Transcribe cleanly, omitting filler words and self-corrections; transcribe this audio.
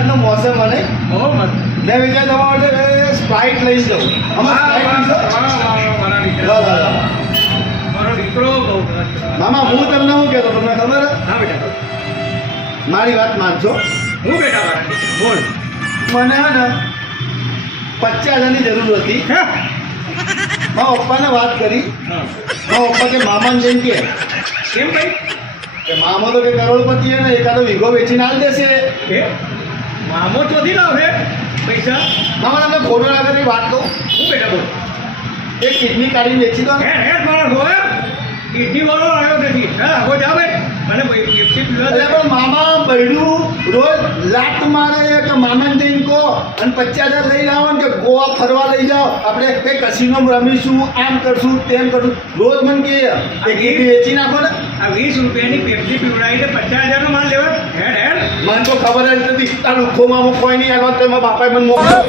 ગુજરાતનો મોસમ મને બહુ મસ્ત. મેં વિચાર તમારા માટે સ્પ્રાઇટ લઈ જાઉં મારો દીકરો બહુ મસ્ત. મામા હું તમને શું કહેતો તમને ખબર હે? હા બેટા, મારી વાત માનજો હું બેટા મારા બોલ. મને હે ને 50,000ની જરૂર હતી. હે? મારા પપ્પાને વાત કરી. હા. મારા પપ્પા કે મામાને જઈને કેમ ભાઈ? કે મામો તો કે કરોડપતિ હે ને એકાદો વીઘો વેચીને આલ દેશે. હે? મામો ચોથી લાવે પૈસા? મામા તમને ખોટો લાગે તો વાત કહું, હું બેટા બોલ. એક કિડની કાઢી વેચી દો ને. હેડ માણસ હોય કિડની વાળો આવ્યો નથી. હા હો જા ભાઈ, મને પેપ્સી પીવા દે. એટલે પણ મામા બૈડું રોજ લાત મારે કે મામાને જઈને કહો અને 50,000 લઈને આવો ને કે ગોવા ફરવા લઈ જાઓ, આપણે કઈ કસીનો રમીશું, આમ કરશું તેમ કરશું. રોજ મને કે કિડની વેચી નાખો ને. આ 20 રૂપિયાની પેપ્સી પીવડાવીને 50,000 નો માલ લેવા? હેડ હેડ. મને તો ખબર જ નથી. આ લુખો મામો કોઈ નહીં આવ્યો તો એમાં બાપાએ મને મોકલ્યો.